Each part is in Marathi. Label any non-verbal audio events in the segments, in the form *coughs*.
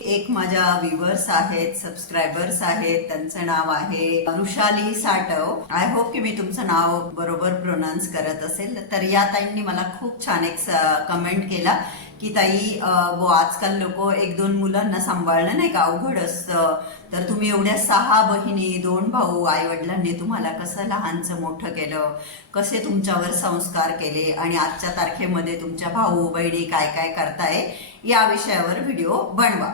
एक माझ्या व्ह्युअर्स आहेत सबस्क्रायबर्स आहेत त्यांचं नाव आहे ऋषाली साटव आय होप की मी तुमचं नाव बरोबर प्रोनाऊन्स करत असेल. तर या ताईंनी मला खूप छान एक कमेंट केला की ताई वो आजकाल लोक एक दोन मुलांना सांभाळणं नाही का अवघड असतं. तर तुम्ही एवढ्या सहा बहिणी दोन भाऊ आई वडिलांनी तुम्हाला कसं लहानचं मोठं केलं? कसे तुमच्यावर संस्कार केले? आणि आजच्या तारखेमध्ये तुमच्या भाऊ बहिणी काय काय करताय? या विषयावर व्हिडिओ बनवा.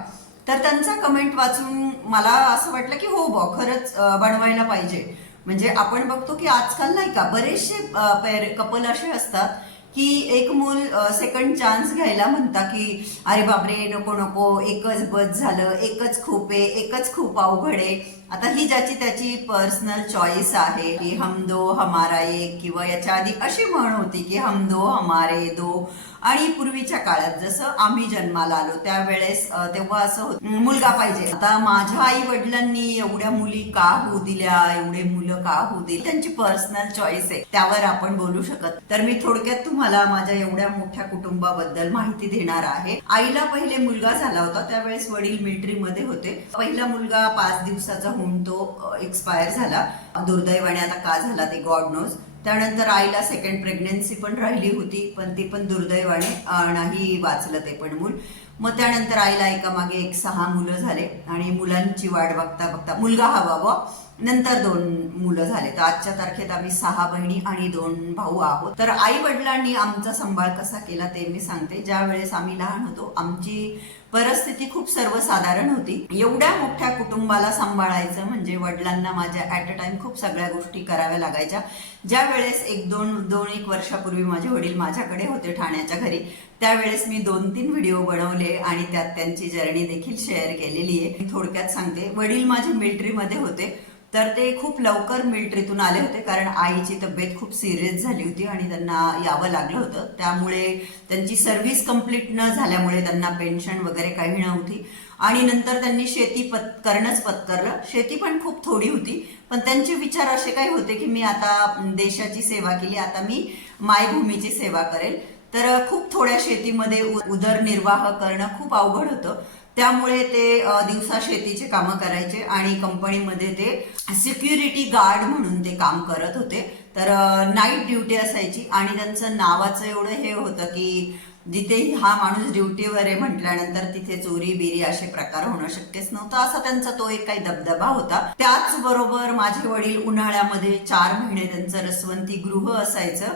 तर त्यांचा कमेंट वाचून मला असं वाटलं की हो बॉ खरंच बनवायला पाहिजे. म्हणजे आपण बघतो की आजकाल नाही का बरेचसे पेर कपल असे असतात की एक मूल सेकंड चान्स घ्यायला म्हणता की अरे बापरे नको नको एकच बस झालं एकच खूप आहे एकच खूप अवघड आहे. आता ही ज्याची त्याची पर्सनल चॉईस आहे की हम दो हमारा एक किंवा याच्या आधी अशी म्हण होती की हम दो हमारे दो. आणि पूर्वीच्या काळात जसं आम्ही जन्माला आलो त्यावेळेस तेव्हा असं होत मुलगा पाहिजे. आता माझ्या आई वडिलांनी एवढ्या मुली का होऊ दिल्या एवढे मुलं का होऊ दिली? त्यांची पर्सनल चॉईस आहे त्यावर आपण बोलू शकत. तर मी थोडक्यात तुम्हाला माझ्या एवढ्या मोठ्या कुटुंबाबद्दल माहिती देणार आहे. आईला पहिले मुलगा झाला होता त्यावेळेस वडील मिलिटरी मध्ये होते. पहिला मुलगा पाच दिवसाचा होऊन तो एक्सपायर झाला. दुर्दैवाने आता का झाला ते गॉड नोज त्यानंतर आईला सेकंड प्रेग्नन्सी पण राहिली होती पण ती पण दुर्दैवाने नाही वाचलं ते पण मूल. मग त्यानंतर आईला एका मागे एक सहा मुलं झाले आणि मुलांची वाट बघता बघता मुलगा हवा व नंतर दोन मुलं झाले. तर आजच्या तारखेत आम्ही सहा बहिणी आणि दोन भाऊ आहोत. तर आई वडिलांनी आमचा सांभाळ कसा केला ते मी सांगते. ज्या वेळेस आम्ही लहान होतो आमची परिस्थिती खूप सर्वसाधारण होती. एवढ्या मोठ्या कुटुंबाला सांभाळायचं म्हणजे वडिलांना माझ्या ऍट अ टाइम खूप सगळ्या गोष्टी कराव्या लागायच्या. ज्या वेळेस एक दोन दोन एक वर्षापूर्वी माझे वडील माझ्याकडे होते ठाण्याच्या घरी. त्यावेळेस मी दोन तीन व्हिडिओ बनवले आणि त्यात त्यांची जर्नी देखील शेअर केलेली आहे. मी थोडक्यात सांगते वडील माझे मिलिटरीमध्ये होते. तर ते खूप लवकर मिलिटरीतून आले होते कारण आईची तब्येत खूप सिरियस झाली होती आणि त्यांना यावं लागलं होतं. त्यामुळे त्यांची सर्व्हिस कंप्लीट न झाल्यामुळे त्यांना पेन्शन वगैरे काही नव्हती. आणि नंतर त्यांनी शेती पत करणंच पत्करलं. शेती पण खूप थोडी होती पण त्यांचे विचार असे काही होते की मी आता देशाची सेवा केली आता मी मायभूमीची सेवा करेल. तर खूप थोड्या शेतीमध्ये उदरनिर्वाह करणं खूप अवघड होतं. त्यामुळे ते दिवसा शेतीचे कामं करायचे आणि कंपनीमध्ये ते सिक्युरिटी गार्ड म्हणून ते काम करत होते. तर नाईट ड्युटी असायची आणि त्यांचं नावाचं एवढं हे होतं की जिथे हा माणूस ड्युटीवर आहे म्हटल्यानंतर तिथे चोरी बिरी असे प्रकार होणं शक्यच नव्हतं. असा त्यांचा तो एक काही दबदबा होता. त्याचबरोबर माझे वडील उन्हाळ्यामध्ये चार महिने त्यांचं रसवंती गृह असायचं.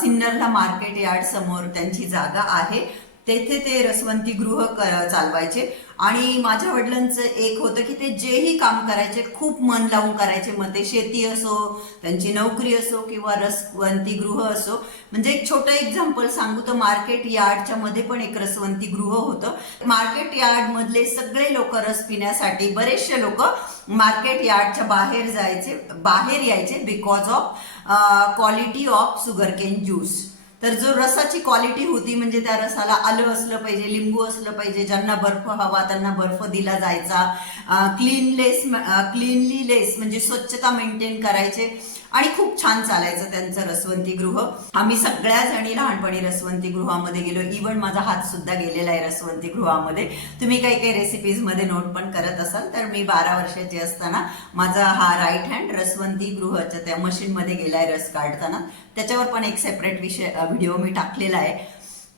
सिन्नरला मार्केट यार्ड समोर त्यांची जागा आहे. तेथे ते रसवंती गृह चालवायचे. आणि माझ्या वडिलांचं एक होतं की ते जेही काम करायचे खूप मन लावून करायचे. मग ते शेती असो त्यांची नोकरी असो किंवा रसवंती गृह असो. म्हणजे एक छोटं एक्झाम्पल सांगू तर मार्केट यार्डच्या मध्ये पण एक रसवंती गृह होतं. मार्केट यार्ड मधले सगळे लोक रस पिण्यासाठी बरेचसे लोक मार्केट यार्डच्या बाहेर जायचे बाहेर यायचे because of quality of sugarcane juice तर जो रसाची क्वालिटी होती म्हणजे त्या रसाला आलं असलं पाहिजे लिंबू असलं पाहिजे ज्यांना बर्फ हवा त्यांना बर्फ दिला जायचा. क्लीनलेस क्लीनलीलेस म्हणजे स्वच्छता मेंटेन करायचे. आणि खूप छान चालायचं त्यांचं रसवंती गृह. आम्ही सगळ्या जणी लहानपणी रसवंती गृहामध्ये गेलो. इव्हन माझा हात सुद्धा गेलेला आहे रसवंती गृहामध्ये. तुम्ही काही काही रेसिपीजमध्ये नोट पण करत असाल तर मी बारा वर्षाची असताना माझा हा राईट हँड रसवंती गृहाच्या त्या मशीनमध्ये गेलाय रस काढताना. त्याच्यावर पण एक सेपरेट विषय व्हिडिओ मी टाकलेला आहे.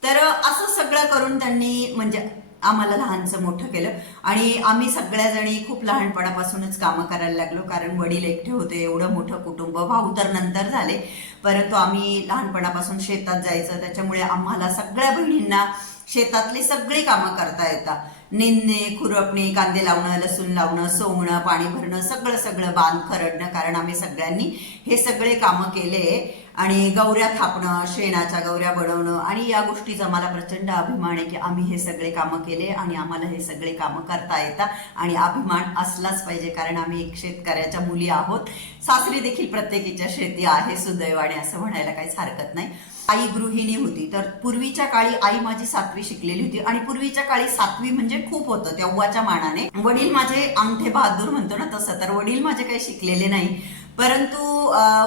तर असं सगळं करून त्यांनी म्हणजे आम्हाला लहानचं मोठं केलं. आणि आम्ही सगळ्याजणी खूप लहानपणापासूनच कामं करायला लागलो कारण वडील एकटे होते एवढं मोठं कुटुंब भाऊ तर नंतर झाले. परंतु आम्ही लहानपणापासून शेतात जायचं त्याच्यामुळे आम्हाला सगळ्या बहिणींना शेतातली सगळी कामं करता येतात. निंदणे खुरपणे कांदे लावणं लसूण लावणं सोंगणं पाणी भरणं सगळं सगळं बांध खरडणं कारण आम्ही सगळ्यांनी हे सगळे कामं केले आणि गौऱ्या थापणं शेणाच्या गौऱ्या बनवणं आणि या गोष्टीचा मला प्रचंड अभिमान आहे की आम्ही हे सगळे कामं केले आणि आम्हाला हे सगळे कामं करता येतात आणि अभिमान असलाच पाहिजे कारण आम्ही एक शेतकऱ्याच्या मुली आहोत. सासरी देखील प्रत्येकीच्या शेती आहे सुदैवाने असं म्हणायला काहीच हरकत नाही. आई गृहिणी होती. तर पूर्वीच्या काळी आई माझी सातवी शिकलेली होती आणि पूर्वीच्या काळी सातवी म्हणजे खूप होतं. तेव्हाच्या मानाने. वडील माझे अंगठे बहादूर म्हणतो ना तसं. तर वडील माझे काही शिकलेले नाही. परंतु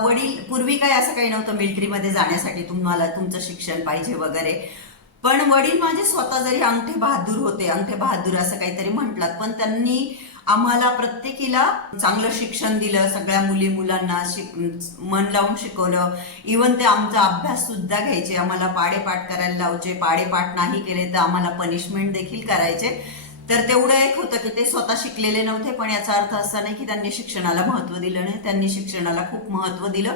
वडील पूर्वी काय असं काही नव्हतं मिलिटरीमध्ये जाण्यासाठी तुम्हाला तुमचं शिक्षण पाहिजे वगैरे. पण वडील माझे स्वतः जरी अंगठे बहादूर होते अंगठे बहादूर असं काहीतरी म्हटलात पण त्यांनी आम्हाला प्रत्येकीला चांगलं शिक्षण दिलं सगळ्या मुली मुलांना शिक मन लावून शिकवलं. इवन ते आमचा अभ्यास सुद्धा घ्यायचे. आम्हाला पाडेपाठ करायला लावायचे पाडेपाठ नाही केले तर आम्हाला पनिशमेंट देखील करायचे. तर तेवढं एक होतं की ते स्वतः शिकलेले नव्हते पण याचा अर्थ असा नाही की त्यांनी शिक्षणाला महत्त्व दिलं नाही. त्यांनी शिक्षणाला खूप महत्त्व दिलं.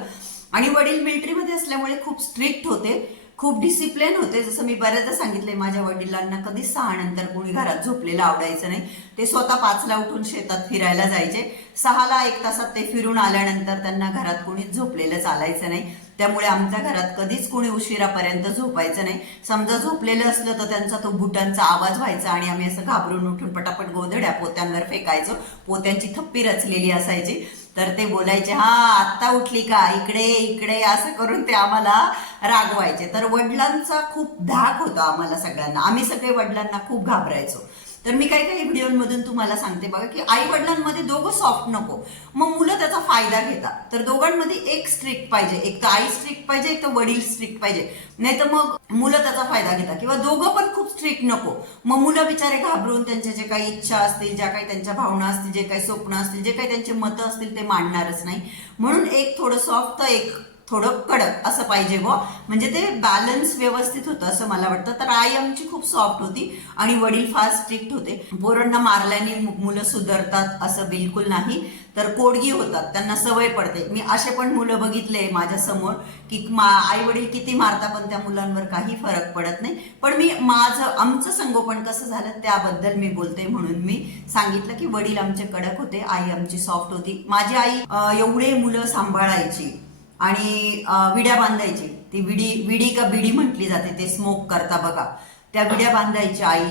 आणि वडील मिलिटरीमध्ये असल्यामुळे खूप स्ट्रिक्ट होते. खूप डिसिप्लिन होते. जसं मी बऱ्याचदा सांगितलंय माझ्या वडिलांना कधीच सहा नंतर कोणी घरात झोपलेलं आवडायचं नाही. ते स्वतः पाचला उठून शेतात फिरायला जायचे. सहाला एक तासात ते फिरून आल्यानंतर त्यांना घरात कोणीच झोपलेलं चालायचं नाही. त्यामुळे आमच्या घरात कधीच कोणी उशिरापर्यंत झोपायचं नाही. समजा झोपलेलं असलं तर त्यांचा तो बुटांचा आवाज व्हायचा आणि आम्ही असं घाबरून उठून पटापट गोधड्या पोत्यांवर फेकायचो. पोत्यांची थप्पी रचलेली असायची. तर ते बोलायचे हा आत्ता उठली का? इकडे इकडे असं करून ते आम्हाला रागवायचे. तर वडिलांचा खूप धाक होता आम्हाला सगळ्यांना. आम्ही सगळे वडिलांना खूप घाबरायचो. तर मी काही काही व्हिडिओमधून तुम्हाला सांगते बघा की आई वडिलांमध्ये दोघं सॉफ्ट नको. मग मुलं त्याचा फायदा घेतात. तर दोघांमध्ये एक स्ट्रिक्ट पाहिजे. एक तर आई स्ट्रिक्ट पाहिजे एक तर वडील स्ट्रिक्ट पाहिजे. नाही तर मग मुलं त्याचा फायदा घेतात. किंवा दोघं पण खूप स्ट्रिक्ट नको. मग मुलं बिचारे घाबरून त्यांच्या जे काही इच्छा असतील ज्या काही त्यांच्या भावना असतील जे काही स्वप्न असतील जे काही त्यांचे मतं असतील ते मांडणारच नाही. म्हणून एक थोडं सॉफ्ट तर एक थोडं कडक असं पाहिजे बुवा. म्हणजे ते बॅलन्स व्यवस्थित होतं असं मला वाटतं. तर आई आमची खूप सॉफ्ट होती आणि वडील फार स्ट्रिक्ट होते. पोरांना मारल्याने मुलं सुधारतात असं बिलकुल नाही. तर कोडगी होतात त्यांना सवय पडते. मी असे पण मुलं बघितले माझ्यासमोर की आई वडील किती मारता पण त्या मुलांवर काही फरक पडत नाही. पण मी माझं आमचं संगोपन कसं झालं त्याबद्दल मी बोलते म्हणून मी सांगितलं की वडील आमचे कडक होते आई आमची सॉफ्ट होती. माझी आई एवढे मुलं सांभाळायची. आणि विड्या बांधायची. ती विडी विडी का बिडी म्हटली जाते ते स्मोक करता बघा. त्या विड्या बांधायची आई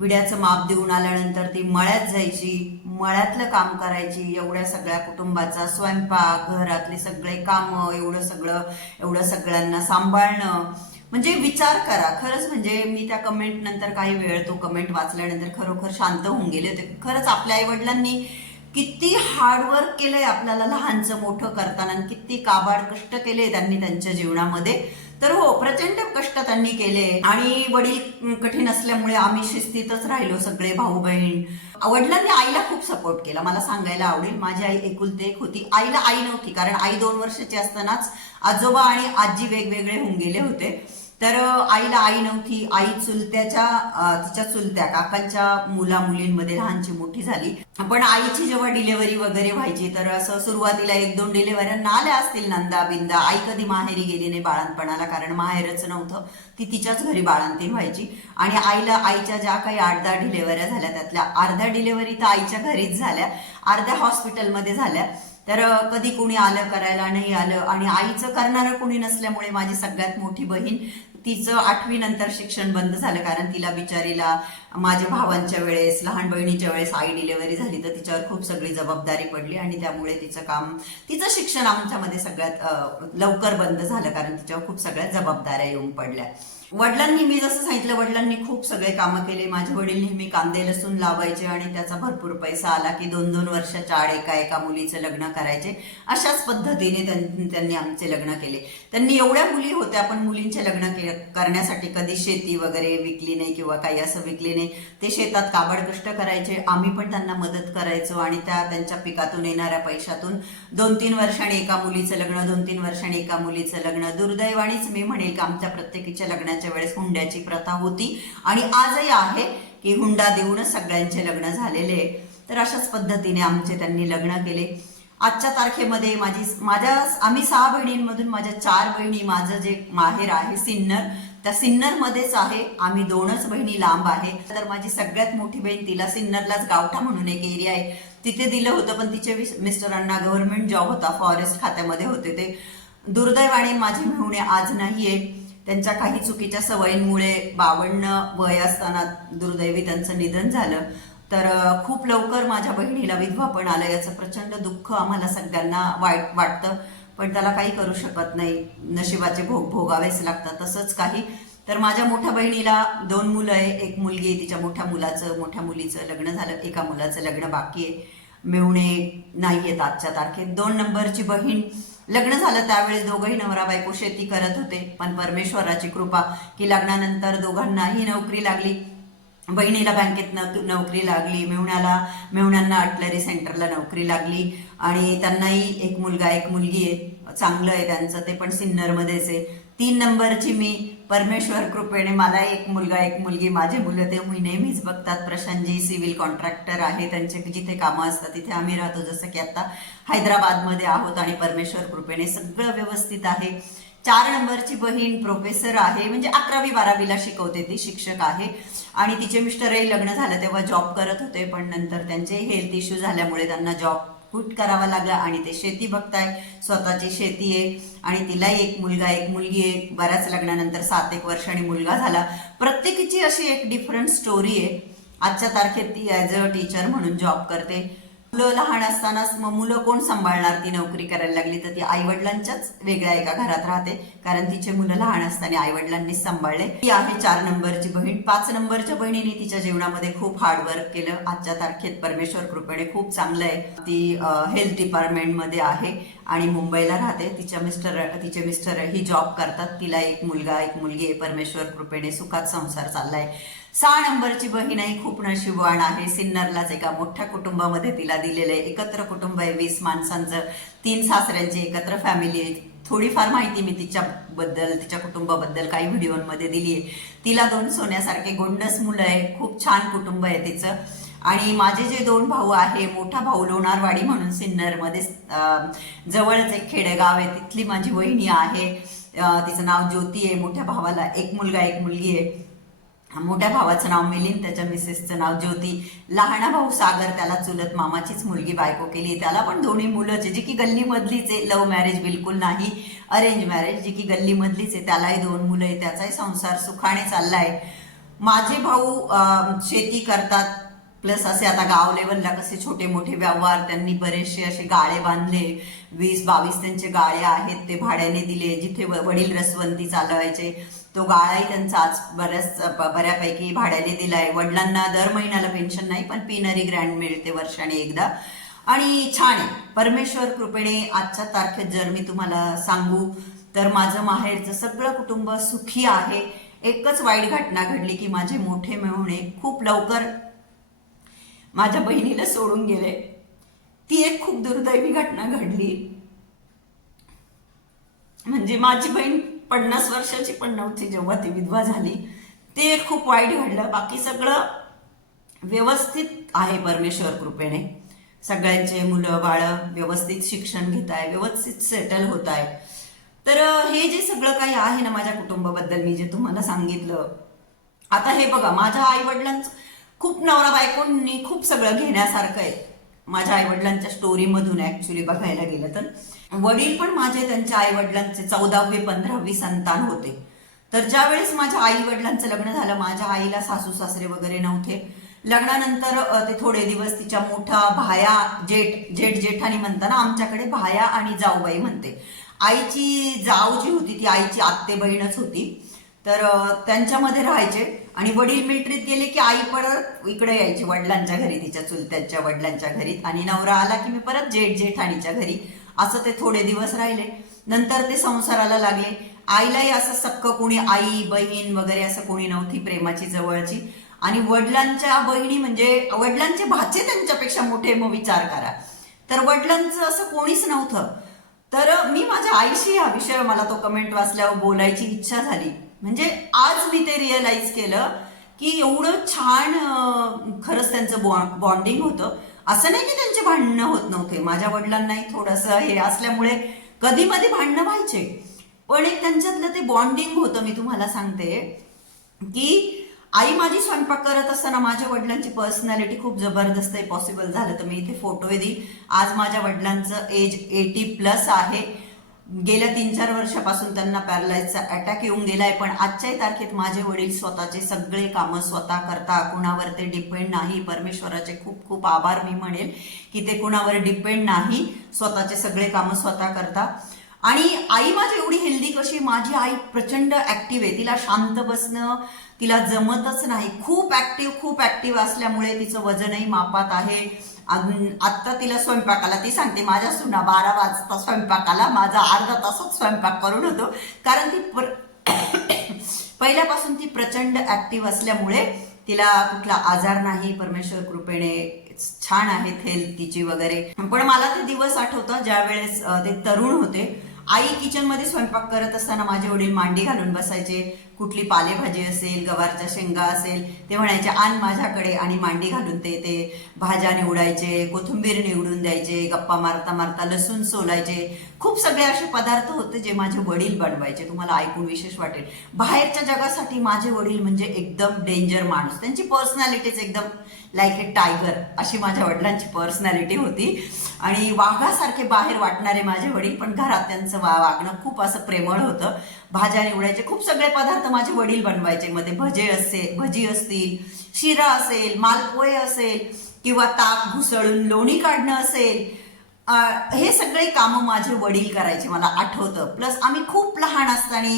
विड्याचं माप देऊन आल्यानंतर ती मळ्यात जायची. मळ्यातलं काम करायची एवढ्या सगळ्या कुटुंबाचा स्वयंपाक घरातले सगळे कामं एवढं सगळं एवढं सगळ्यांना सांभाळणं. म्हणजे विचार करा. खरंच म्हणजे मी त्या कमेंट नंतर काही वेळ तो कमेंट वाचल्यानंतर खरोखर शांत होऊन गेले होते. खरंच आपल्या आई वडिलांनी किती हार्डवर्क केलंय आपल्याला लहानचं मोठं करताना आणि किती काबाड कष्ट केले त्यांनी त्यांच्या जीवनामध्ये. तर हो प्रचंड कष्ट त्यांनी केले. आणि वडील कठीण असल्यामुळे आम्ही शिस्तीतच राहिलो सगळे भाऊ बहीण वडिलांनी आईला खूप सपोर्ट केला. मला सांगायला आवडेल माझी आई एकुलते एक होती. आईला आई नव्हती कारण आई दोन वर्षाची असतानाच आजोबा आणि आजी वेगवेगळे होऊन गेले होते. तर आईला आई नव्हती आई चुलत्याच्या तिच्या चुलत्या काकांच्या मुला मुलींमध्ये लहानची मोठी झाली. पण आईची जेव्हा डिलेव्हरी वगैरे व्हायची तर असं सुरुवातीला एक दोन डिलेव्हऱ्यांना आल्या असतील नंदा बिंदा. आई कधी माहेरी गेली नाही बाळणपणाला कारण माहेरच नव्हतं. ती तिच्याच घरी बाळंतीण व्हायची. आणि आईला आईच्या ज्या काही आठ दहा डिलेव्हऱ्या झाल्या त्यातल्या अर्ध्या डिलेव्हरी तर आईच्या घरीच झाल्या. अर्ध्या हॉस्पिटलमध्ये झाल्या. तर कधी कोणी आलं करायला नाही आलं. आणि आईचं करणारं कोणी नसल्यामुळे माझी सगळ्यात मोठी बहीण तिचं आठवी नंतर शिक्षण बंद झालं कारण तिला बिचारीला माझ्या भावांच्या वेळेस लहान बहिणीच्या वेळेस आई डिलेव्हरी झाली तर तिच्यावर खूप सगळी जबाबदारी पडली आणि त्यामुळे तिचं काम तिचं शिक्षण आमच्यामध्ये सगळ्यात लवकर बंद झालं कारण तिच्यावर खूप सगळ्या जबाबदाऱ्या येऊन पडल्या. वडिलांनी मी जसं सांगितलं वडिलांनी खूप सगळे कामं केले. माझे वडील नेहमी कांदे लसूण लावायचे आणि त्याचा भरपूर पैसा आला की दोन दोन वर्षाच्या आड एका एका मुलीचं लग्न करायचे. अशाच पद्धतीने त्यां- त्यांनी आमचे लग्न केले. त्यांनी एवढ्या मुली होत्या पण मुलींचे लग्न के करण्यासाठी कधी शेती वगैरे विकली नाही किंवा काही असं विकली नाही ते शेतात काबड कष्ट करायचे. आम्ही पण त्यांना मदत करायचो आणि त्या त्यांच्या पिकातून येणाऱ्या पैशातून दोन तीन वर्षांनी एका मुलीचं लग्न दोन तीन वर्षांनी एका मुलीचं लग्न. दुर्दैवानीच मी म्हणेल की आमच्या प्रत्येकीच्या लग्नाच्या वेळेस हुंड्याची प्रथा होती. आणि आजही आहे की हुंडा देऊनच सगळ्यांचे लग्न झालेले आहे. तर अशाच पद्धतीने आमचे त्यांनी लग्न केले. आजच्या तारखेमध्ये माझी माझ्या आम्ही सहा बहिणींमधून माझ्या चार बहिणी माझं जे माहेर आहे सिन्नर त्या सिन्नरमध्येच आहे. आम्ही दोनच बहिणी लांब आहे. तर माझी सगळ्यात मोठी बहीण तिला सिन्नरलाच गावठा म्हणून एक एरिया आहे. तिथे दिलं होतं पण तिचे मिस्टरांना गव्हर्नमेंट जॉब होता फॉरेस्ट खात्यामध्ये होते ते. दुर्दैवाने माझी मिळवणे आज नाही आहे त्यांच्या काही चुकीच्या सवयींमुळे बावन्न वय असताना दुर्दैवी त्यांचं निधन झालं. तर खूप लवकर माझ्या बहिणीला विधवा पण आलं. याचं प्रचंड दुःख आम्हाला सगळ्यांना वाईट वाटतं. पण त्याला काही करू शकत नाही. नशिबाचे भोग भोगावेच लागतात. तसंच काही. तर माझ्या मोठ्या बहिणीला दोन मुलं आहे. एक मुलगी आहे. तिच्या मोठ्या मुलाचं मोठ्या मुलीचं लग्न झालं. एका मुलाचं लग्न बाकी आहे. मिळणे नाही आहेत आजच्या तारखेत. दोन नंबरची बहीण लग्न झालं. त्यावेळेस दोघंही नवरा बायको शेती करत होते. पण परमेश्वराची कृपा की लग्नानंतर दोघांनाही नोकरी लागली. बहिणीला बँकेत न- नोकरी लागली मेहुण्याला मेहुण्यांना अटलरी सेंटरला नोकरी लागली आणि त्यांनाही एक मुलगा एक मुलगी आहे. चांगलं आहे त्यांचं ते पण सिन्नरमध्येच आहे. तीन नंबरची मी परमेश्वर कृपेने मला एक मुलगा एक मुलगी माझे मुलं ते मी नेहमीच बघतात. प्रशांतजी सिव्हिल कॉन्ट्रॅक्टर आहे त्यांचे जिथे कामं असतात तिथे आम्ही राहतो. जसं की आता हैदराबादमध्ये आहोत आणि परमेश्वर कृपेने सगळं व्यवस्थित आहे. चार नंबरची बहीण प्रोफेसर आहे. म्हणजे अकरावी बारावीला शिकवते ती शिक्षक आहे. आणि तिचे मिस्टरही लग्न झालं तेव्हा जॉब करत होते पण नंतर त्यांचे हेल्थ इश्यू झाल्यामुळे त्यांना जॉब कुट करावा लागला आणि ते शेती बघताय. स्वतःची शेती आहे आणि तिलाही एक मुलगा एक मुलगी आहे. बऱ्याच लग्नानंतर सात एक वर्षांनी मुलगा झाला. प्रत्येकीची अशी एक डिफरंट स्टोरी आहे. आजच्या तारखेत ती ॲज अ टीचर म्हणून जॉब करते. मुलं लहान असतानाच मग मुलं कोण सांभाळणार? ती नोकरी करायला लागली तर ती आई वडिलांच्याच वेगळ्या एका घरात राहते. कारण तिचे मुलं लहान असताना आईवडिलांनीच सांभाळले. ती आहे चार नंबरची बहीण. पाच नंबरच्या बहिणीने तिच्या जीवनामध्ये खूप हार्डवर्क केलं. आजच्या तारखेत परमेश्वर कृपेने खूप चांगलं आहे. ती हेल्थ डिपार्टमेंटमध्ये आहे आणि मुंबईला राहते. तिच्या मिस्टर तिचे मिस्टर ही जॉब करतात. तिला एक मुलगा एक मुलगी आहे. परमेश्वर कृपेने सुखात संसार चाललाय. सहा नंबरची बहीणही खूप नशिबवान आहे. सिन्नरलाच एका मोठ्या कुटुंबामध्ये तिला दिलेलं आहे. एकत्र कुटुंब आहे. वीस माणसांचं तीन सासऱ्यांची एकत्र फॅमिली आहे. थोडीफार माहिती मी तिच्याबद्दल तिच्या कुटुंबाबद्दल काही व्हिडिओमध्ये दिली आहे. तिला दोन सोन्यासारखे गोंडस मुलं आहे खूप छान कुटुंब आहे तिचं. आणि माझे जे दोन भाऊ आहे मोठा भाऊ लोणारवाडी म्हणून सिन्नरमध्ये जवळच एक खेडेगाव आहे. तिथली माझी वहिनी आहे. तिचं नाव ज्योती आहे. मोठ्या भावाला एक मुलगा एक मुलगी आहे. मोठ्या भावाचं नाव मिलिंद त्याच्या मिसेसचं नाव ज्योती. लहाना भाऊ सागर त्याला चुलत मामाचीच मुलगी बायको केली. त्याला पण दोन्ही मुलंच जी की गल्लीमधलीच आहे. लव्ह मॅरेज बिलकुल नाही. अरेंज मॅरेज जी की गल्लीमधलीच आहे. त्यालाही दोन मुलं आहे त्याचाही संसार सुखाने चाललाय. माझे भाऊ शेती करतात. प्लस असे आता गाव लेवलला कसे छोटे मोठे व्यवहार त्यांनी बरेचसे असे गाळे बांधले. वीस बावीस त्यांचे गाळे आहेत. ते भाड्याने दिले. जिथे व- वडील रसवंती चालवायचे. तो गाळाही त्यांचा आज बऱ्याच ब- बऱ्यापैकी भाड्याने दिलाय. वडिलांना दर महिन्याला पेन्शन नाही पण पिनरी ग्रँड मिळते वर्षाने एकदा. आणि छान आहे. परमेश्वर कृपेने आजच्या तारखेत जर मी तुम्हाला सांगू तर माझं माहेरचं सगळं कुटुंब सुखी आहे. एकच वाईट घटना घडली की माझे मोठे मेहुणे खूप लवकर माझ्या बहिणीला सोडून गेले. ती एक खूप दुर्दैवी घटना घडली. म्हणजे माझी बहीण पन्नास वर्षाची पण नव्हती जेव्हा ती विधवा झाली. ते खूप वाईट घडलं. बाकी सगळं व्यवस्थित आहे परमेश्वर कृपेने. सगळ्यांचे मुलं बाळं व्यवस्थित शिक्षण घेत आहे व्यवस्थित सेटल होत आहे तर हे जे सगळं काही आहे ना माझ्या कुटुंबाबद्दल मी जे तुम्हाला सांगितलं आता हे बघा माझ्या आईवडिलांचं खूप नवरा बायकोंनी खूप सगळं घेण्यासारखं आहे. माझ्या आई वडिलांच्या स्टोरीमधून ऍक्च्युली बघायला गेलं तर. वडील पण माझे त्यांच्या आई वडिलांचे चौदावी पंधरावी संतान होते. तर ज्या वेळेस माझ्या आई वडिलांचं लग्न झालं माझ्या आईला सासू सासरे वगैरे नव्हते. लग्नानंतर ते थोडे दिवस तिच्या मोठा भाया जेठ जेठ जेठानी म्हणताना आमच्याकडे भाया आणि जाऊबाई म्हणते. आईची जाऊ जी होती ती आईची आत्ते बहीणच होती. तर त्यांच्यामध्ये राहायचे. आणि वडील मिलिटरीत गेले की आई परत इकडे यायची वडिलांच्या घरी तिच्या चुलत्यांच्या वडिलांच्या घरी. आणि नवरा आला की मी परत जेठ जेठाणीच्या घरी. असं ते थोडे दिवस राहिले. नंतर ते संसाराला लागले. आईलाही असं सक्क कोणी आई बहीण वगैरे असं कोणी नव्हती प्रेमाची जवळची. आणि वडिलांच्या बहिणी म्हणजे वडिलांचे भाचे त्यांच्यापेक्षा मोठे मग विचार करा. तर वडिलांचं असं कोणीच नव्हतं. तर मी माझ्या आईशी हा विषय मला तो कमेंट वाचल्यावर बोलायची इच्छा झाली. म्हणजे आज मी ते रिअलाइज केलं की एवढं छान खरंच त्यांचं बॉ बॉन्डिंग होतं. असं नाही की त्यांचे भांडणं होत नव्हते. माझ्या वडिलांनाही थोडंसं हे असल्यामुळे कधी मध्ये भांडणं व्हायचे. पण एक त्यांच्यातलं ते बॉन्डिंग होतं मी तुम्हाला सांगते की आई माझी स्वयंपाक करत असताना माझ्या वडिलांची पर्सनॅलिटी खूप जबरदस्त आहे पॉसिबल झालं तर मी इथे फोटो देईन. आज माझ्या वडिलांचं एज एटी प्लस आहे. गेल्या तीन चार वर्षापासून त्यांना पॅरालाइजचा अटॅक येऊन गेलाय पण आजच्याही तारखेत माझे वडील स्वतःचे सगळे कामं स्वतः करता कुणावर ते डिपेंड नाही. परमेश्वराचे खूप खूप आभार मी म्हणेल की ते कुणावर डिपेंड नाही. स्वतःचे सगळे कामं स्वतः करता आणि आई माझी एवढी हेल्दी कशी? माझी आई प्रचंड ऍक्टिव्ह आहे. तिला शांत बसणं तिला जमतच नाही. खूप ऍक्टिव्ह खूप ऍक्टिव्ह असल्यामुळे तिचं वजनही मापात आहे. अजून आत्ता तिला स्वयंपाकाला ती सांगते माझ्या सुना बारा वाजता स्वयंपाकाला माझा अर्धा तासच स्वयंपाक करून होतो. कारण ती पर- *coughs* पहिल्यापासून ती प्रचंड ऍक्टिव्ह असल्यामुळे तिला कुठला आजार नाही परमेश्वर कृपेने छान आहेत हेल्थ तिची वगैरे. पण मला ते दिवस आठवतं ज्या वेळेस ते तरुण होते. आई किचनमध्ये स्वयंपाक करत असताना माझे वडील मांडी घालून बसायचे. कुठली पालेभाजी असेल गवारच्या शेंगा असेल ते म्हणायचे आण माझ्याकडे. आणि मांडी घालून ते ते भाज्या निवडायचे कोथिंबीर निवडून द्यायचे गप्पा मारता मारता लसूण सोलायचे. खूप सगळे असे पदार्थ होते जे माझे वडील बनवायचे. तुम्हाला ऐकून विशेष वाटेल. बाहेरच्या जगासाठी माझे वडील म्हणजे एकदम डेंजर माणूस. त्यांची पर्सनॅलिटीच एकदम लाईक ए टायगर अशी माझ्या वडिलांची पर्सनॅलिटी होती. आणि वाघासारखे बाहेर वाटणारे माझे वडील पण घरात त्यांचं वा वागणं खूप असं प्रेमळ होतं. भाज्या निवडायचे खूप सगळे पदार्थ माझे वडील बनवायचे. मध्ये भजे असेल भजी असतील शिरा असेल मालपोहे असेल किंवा ताक घुसळून लोणी काढणं असेल हे सगळे कामं माझे वडील करायचे. मला आठवतं. प्लस आम्ही खूप लहान असताना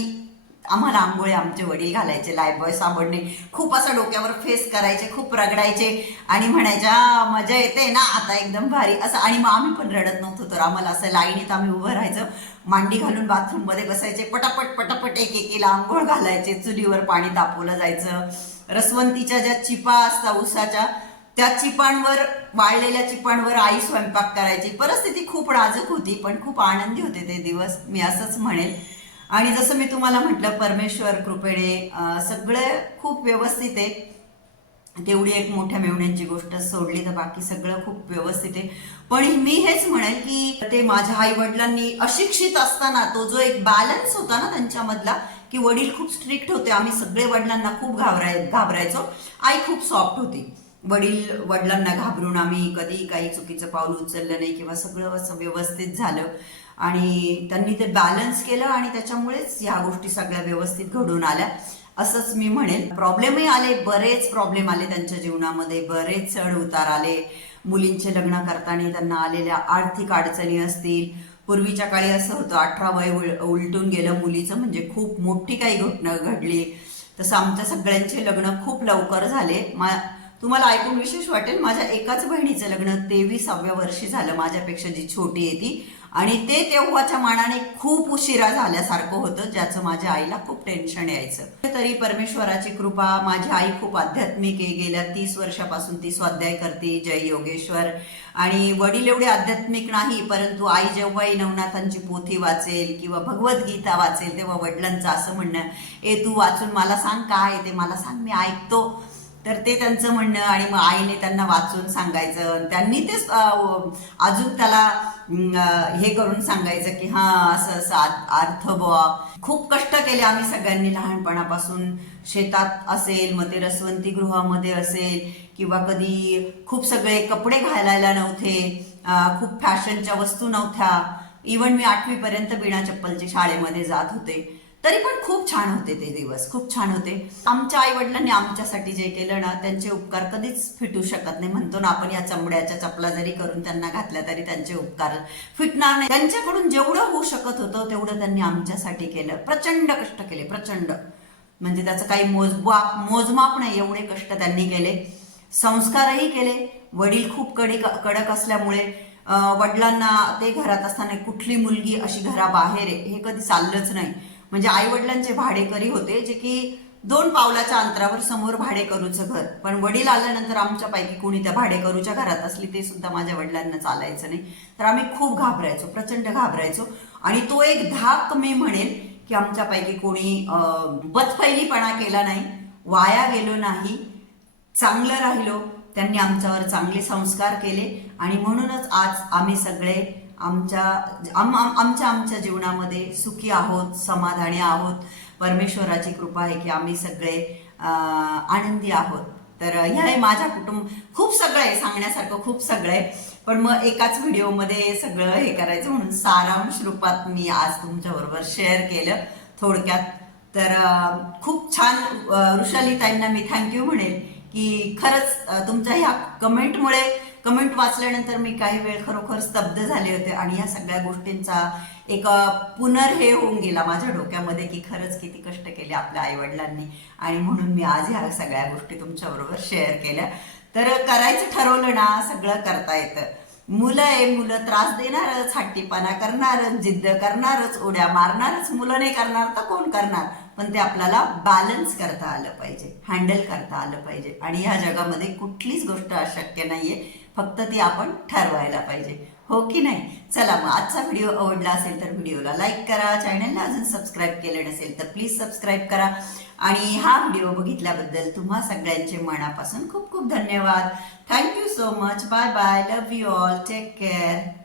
आम्हाला आंघोळे आमचे वडील घालायचे लायबॉय साबणने खूप असं डोक्यावर फेस करायचे खूप रगडायचे आणि म्हणायच्या मजा येते ना आता एकदम भारी. असं. आणि मग आम्ही पण रडत नव्हतो तर आम्हाला असं लाईनीत आम्ही उभं राहायचं. मांडी घालून बाथरूममध्ये बसायचे पटापट पटापट एक एकीला आंघोळ घालायचे चुलीवर पाणी तापवलं जायचं. रसवंतीच्या ज्या चिपा असतात उसाच्या त्या चिपांवर वाळलेल्या चिपांवर आई स्वयंपाक करायची. परिस्थिती खूप नाजूक होती पण खूप आनंदी होते ते दिवस. मी असंच म्हणेल आणि जसं मी तुम्हाला म्हटलं परमेश्वर कृपेने सगळं खूप व्यवस्थित आहे. तेवढी एक मोठ्या मेवण्यांची गोष्ट सोडली तर बाकी सगळं खूप व्यवस्थित आहे. पण मी हेच म्हणेल की ते माझ्या आई वडिलांनी अशिक्षित असताना तो जो एक बॅलन्स होता ना त्यांच्यामधला की वडील खूप स्ट्रिक्ट होते आम्ही सगळे वडिलांना खूप घाबराय घाबरायचो. आई खूप सॉफ्ट होती. वडील वडिलांना घाबरून आम्ही कधी काही चुकीचं पाऊल उचललं नाही किंवा सगळं असं व्यवस्थित झालं. आणि त्यांनी ते बॅलन्स केलं आणि त्याच्यामुळेच ह्या गोष्टी सगळ्या व्यवस्थित घडून आल्या. असंच मी म्हणेल. प्रॉब्लेमही आले बरेच प्रॉब्लेम आले त्यांच्या जीवनामध्ये. बरेच चढ उतार आले. मुलींचे लग्न करताना त्यांना आलेल्या आर्थिक अडचणी असतील. पूर्वीच्या काळी असं होतं अठरा वय उल- उलटून गेलं मुलीचं म्हणजे खूप मोठी काही घटना घडली. तसं आमच्या सगळ्यांचे लग्न खूप लवकर झाले. मा तुम्हाला ऐकून विशेष वाटेल माझ्या एकाच बहिणीचं लग्न तेविसाव्या वर्षी झालं. माझ्यापेक्षा जी छोटी आहे ती. आणि ते तेव्हाच्या मानाने खूप उशिरा झाल्यासारखं होतं ज्याचं माझ्या आईला खूप टेन्शन यायचं. तरी परमेश्वराची कृपा माझी आई खूप आध्यात्मिक आहे. गेल्या तीस वर्षापासून ती स्वाध्याय करते जय योगेश्वर. आणि वडील एवढे आध्यात्मिक नाही परंतु आई जेव्हाही नवनाथांची पोथी वाचेल किंवा भगवद्गीता वाचेल तेव्हा वडिलांचं असं म्हणणं ए तू वाचून मला सांग काय ते मला सांग मी ऐकतो. तर ते त्यांचं म्हणणं आणि मग आईने त्यांना वाचून सांगायचं त्यांनी तेच अजून त्याला हे करून सांगायचं की हा असं असं अर्थ बुवा खूप कष्ट केले आम्ही सगळ्यांनी लहानपणापासून. शेतात असेल मग ते रसवंती गृहामध्ये असेल किंवा कधी खूप सगळे कपडे घालायला नव्हते खूप फॅशनच्या वस्तू नव्हत्या. इवन मी आठवीपर्यंत बिना चप्पलचे शाळेमध्ये जात होते. तरी पण खूप छान होते ते दिवस खूप छान होते. आमच्या आई वडिलांनी आमच्यासाठी जे केलं ना त्यांचे उपकार कधीच फिटू शकत नाही. म्हणतो ना आपण या चमड्याच्या चपला जरी करून त्यांना घातल्या तरी त्यांचे उपकार फिटणार नाही. त्यांच्याकडून जेवढं होऊ शकत होतं तेवढं त्यांनी आमच्यासाठी केलं. प्रचंड कष्ट केले प्रचंड. म्हणजे त्याचं काही मोजबाप मोजमाप नाही एवढे कष्ट त्यांनी केले. संस्कारही केले. वडील खूप कडक कडक असल्यामुळे वडिलांना ते घरात असताना कुठली मुलगी अशी घराबाहेर आहे हे कधी चाललंच नाही. म्हणजे आई वडिलांचे भाडेकरी होते जे की दोन पावलाच्या अंतरावर समोर भाडेकरूचं घर. पण वडील आल्यानंतर आमच्यापैकी कोणी त्या भाडेकरूच्या घरात असली ते सुद्धा माझ्या वडिलांना चालायचं नाही. तर आम्ही खूप घाबरायचो प्रचंड घाबरायचो. आणि तो एक धाक मी म्हणेल की आमच्यापैकी कोणी अं, बदफैलीपणा केला नाही वाया गेलो नाही चांगलं राहिलो. त्यांनी आमच्यावर चांगले संस्कार केले आणि म्हणूनच आज आम्ही सगळे आमच्या आम आम- आमच्या आमच्या जीवनामध्ये सुखी आहोत समाधानी आहोत. परमेश्वराची कृपा आहे की आम्ही सगळे आनंदी आहोत. तर ह्या आहे माझ्या कुटुंब खूप सगळं आहे सांगण्यासारखं खूप सगळं आहे. पण मग एकाच व्हिडिओमध्ये सगळं हे करायचं म्हणून सारांश रूपात मी आज तुमच्याबरोबर शेअर केलं थोडक्यात. तर खूप छान अं, वृषाली ताईंना मी थँक्यू म्हणेल की खरंच तुमच्या ह्या कमेंटमुळे कमेंट वाचल्यानंतर मी काही वेळ खरोखर स्तब्ध झाले होते आणि या सगळ्या गोष्टींचा एक अं, पुनर हे होऊन गेला माझ्या डोक्यामध्ये की खरंच किती कष्ट केले आपल्या आईवडिलांनी. आणि म्हणून मी आज ह्या सगळ्या गोष्टी तुमच्याबरोबर शेअर केल्या. तर करायचं ठरवलं ना सगळं करता येतं. मुलं आहे मुलं त्रास देणारच हट्टीपणा करणारच जिद्द करणारच उड्या मारणारच मुलं नाही करणार तर कोण करणार? पण ते आपल्याला बॅलन्स करता आलं पाहिजे हँडल करता आलं पाहिजे. आणि ह्या जगामध्ये कुठलीच गोष्ट अशक्य नाहीये. फक्त ती आपण ठरवायला पाहिजे. हो की नाही? चला मग आजचा व्हिडिओ आवडला असेल तर व्हिडिओला लाईक करा चॅनलला अजून सबस्क्राईब केलं नसेल तर प्लीज सबस्क्राईब करा. आणि हा व्हिडिओ बघितल्याबद्दल तुम्हा सगळ्यांचे मनापासून खूप खूप धन्यवाद. Thank you so much bye bye love you all take care